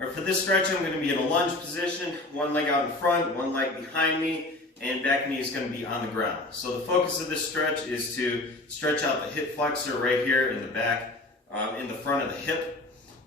All right, for this stretch, I'm going to be in a lunge position, one leg out in front, one leg behind me, and back knee is going to be on the ground. So the focus of this stretch is to stretch out the hip flexor right here in the back, in the front of the hip.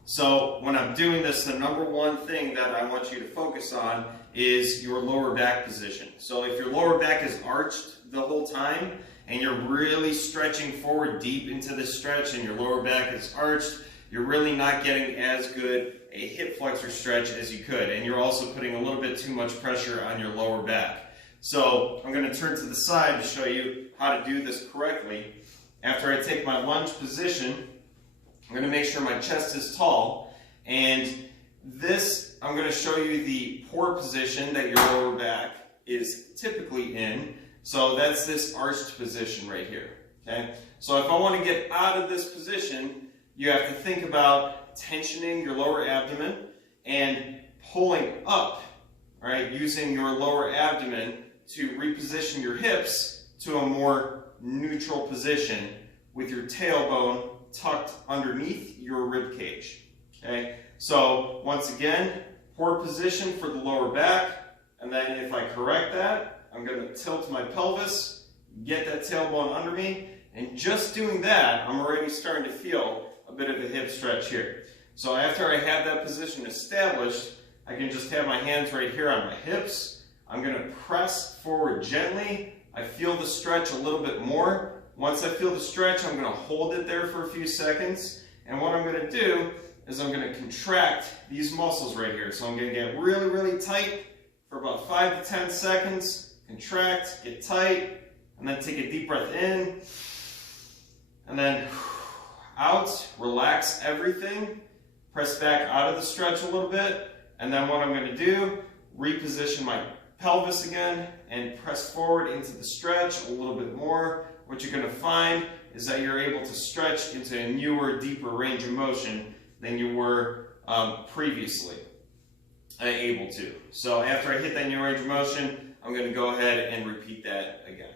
So when I'm doing this, the number one thing that I want you to focus on is your lower back position. So if your lower back is arched the whole time, and you're really stretching forward deep into this stretch, and your lower back is arched, you're really not getting as good a hip flexor stretch as you could, and you're also putting a little bit too much pressure on your lower back. So I'm going to turn to the side to show you how to do this correctly. After I take my lunge position, I'm going to make sure my chest is tall, and this, I'm going to show you the poor position that your lower back is typically in. So that's this arched position right here. Okay? So if I want to get out of this position, you have to think about tensioning your lower abdomen and pulling up, right, using your lower abdomen to reposition your hips to a more neutral position with your tailbone tucked underneath your rib cage. Okay? So once again, poor position for the lower back, and then if I correct that, I'm going to tilt my pelvis, get that tailbone under me, and just doing that, I'm already starting to feel a bit of a hip stretch here. So after I have that position established, I can just have my hands right here on my hips. I'm going to press forward gently. I feel the stretch a little bit more. Once I feel the stretch, I'm going to hold it there for a few seconds. And what I'm going to do is I'm going to contract these muscles right here. So I'm going to get really, really tight for about 5 to 10 seconds. Contract, get tight, and then take a deep breath in. And then out, relax everything. Press back out of the stretch a little bit. And then what I'm going to do, reposition my pelvis again and press forward into the stretch a little bit more. What you're going to find is that you're able to stretch into a newer, deeper range of motion than you were previously able to. So after I hit that new range of motion, I'm going to go ahead and repeat that again.